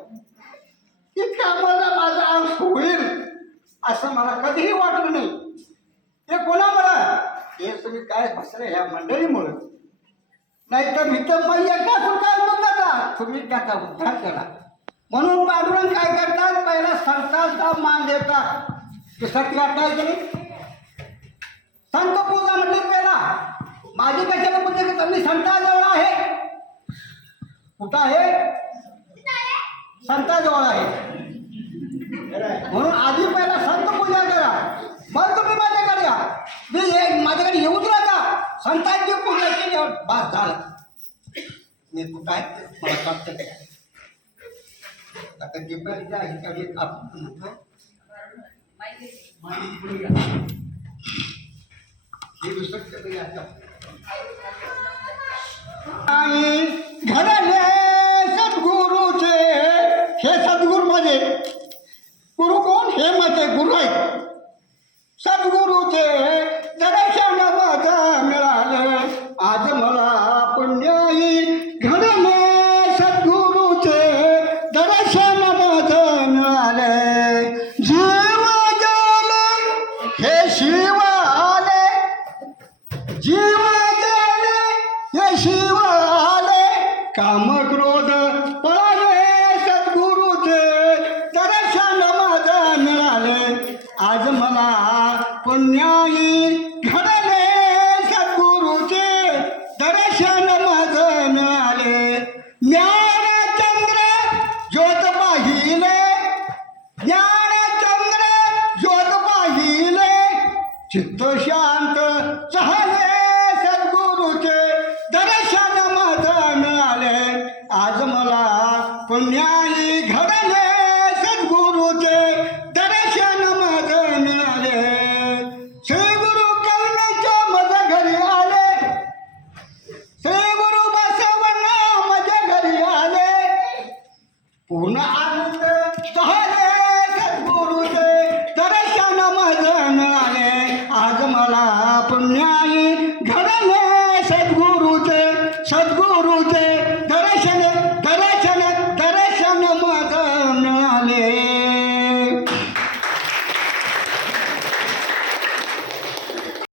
की कामाला माझा अंश होईल असं मला कधीही वाटलं नाही. ते कोणामुळं? हे तुम्ही काय बसले ह्या मंडळीमुळं? मी तर मग एकदा सुद्धा नव्हता तुम्ही त्याचा उद्धार केला. म्हणून पांडुरंग काय करतात? पहिला संतांचा मान देतात. दुसरं सत्य वाटणार संत पूजा म्हटली पहिला माझी कशाला पूजा तुम्ही मी संताजवळ आहे? कुठं आहे? संताजवळ आहे. म्हणून आधी पहिला संत पूजा करा. मग तुम्ही माझ्याकडे या. मी हे माझ्याकडे येऊच नका. संतांची पूजा केली बास झालं. मी कुठं आहे मला प्राप्त काय आता जिब्राईलच्या ह्याच्यावर एक आपण म्हणतो हे दुसरं आणि घडले गुरुमध्ये. गुरु कोण? हे माझे गुरु आहेत. सद्गुरु आज मला पुण्याई घडले सद्गुरूचे दर्शन माझ मिळाले. ज्ञानचंद्र ज्योत पाहिले. ज्ञानचंद्र ज्योत पाहिले. चित्त शांत झाले सद्गुरूचे दर्शन माझ मिळाले. आज मला पुण्याई घडलं